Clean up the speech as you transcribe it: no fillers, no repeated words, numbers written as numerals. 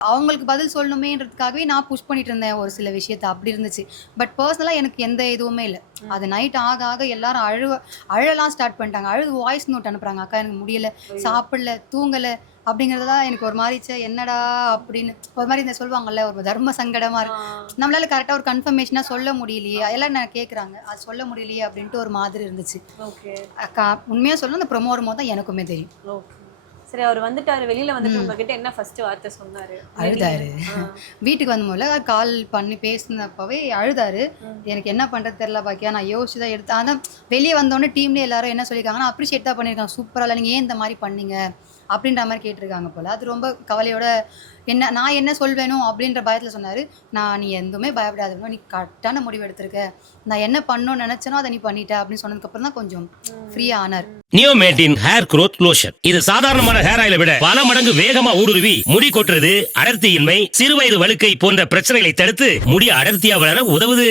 அவங்களுக்கு பதில் சொல்லணுமேன்றதுக்காகவே நான் புஷ் பண்ணிட்டு இருந்தேன் ஒரு சில விஷயத்த. அப்படி இருந்துச்சு. பட் பர்சனலா எனக்கு எந்த இதுவுமே இல்ல. அது நைட் ஆக ஆக எல்லாரும் அழலாம் ஸ்டார்ட் பண்ணிட்டாங்க. அழுது வாய்ஸ் நோட் அனுப்புறாங்க. "அக்கா எனக்கு முடியல, ஐயோ! சாப்பிடல, தூங்கல." அப்படிங்கிறதெல்லாம் எனக்கு ஒரு மாரி என்னடா அப்படின்னு ஒரு மாரி இந்த சொல்லுவாங்கல்ல, ஒரு தர்ம சங்கடமா ஆ. இருக்கு. நம்மளால கரெக்ட்டா ஒரு கன்ஃபர்மேஷனா சொல்ல முடியலையே. எல்லாம் என்ன கேட்குறாங்க. அது சொல்ல முடியலையே அப்படின்ட்டு ஒரு மாதிரி இருந்துச்சு. ஓகே. அக்கா உண்மையா சொல்லணும்னா அந்த ப்ரோமோ வரும்போது தான் எனக்குமே தெரியும். ஓகே. சரி அவரு வந்துட்டாரு. வெளில வந்துட்டு ம். உங்ககிட்ட என்ன ஃபர்ஸ்ட் வார்த்தை சொன்னாரு? இல்ல நீங்க அழுதாரு. ஆ. வீட்டுக்கு வந்த முதல்ல கால் பண்ணி பேசினப்பவே அழுதாரு. ம். எனக்கு என்ன பண்றது தெரியல பாக்கியா. நான் யோசிச்சு தான் எடுத்தேன். ஆனா வெளிய வந்தோனே டீம்லயே எல்லாரும் என்ன சொல்லியிருக்காங்கன்னா, அப்ரிஷியேட் தான் பண்ணியிருக்காங்க. சூப்பரா இல்ல. நீங்க ஏன் இந்த மாரி பண்ணீங்க? அப்படின்ற மாரி கேட்டுருக்காங்க போல. அது ரொம்ப கவலையோட நான் என்ன சொல்வேனோ அப்படின்ற பயத்துல சொன்னாரு. "நீ எதுவுமே பயப்படாத. நீ கரெக்ட்டான முடிவு எடுத்திருக்க. நான் என்ன பண்ணணும்னு நெனச்சேனோ அத நீ பண்ணிட்ட." அப்படின்னு சொன்னதுக்கு அப்புறம் தான் கொஞ்சம் ஃப்ரீயா ஆனாரு. நியோமேட்டின் ஹேர் growth லோஷன். இது சாதாரணமான ஹேர் ஆயிலை விட பல மடங்கு வேகமா ஊடுருவி முடி கொட்டுறது, அடர்த்தியின்மை, சிறுவயது வழுக்கை போன்ற பிரச்சனைகளை தடுத்து முடி அடர்த்தியா வளர உதவுது.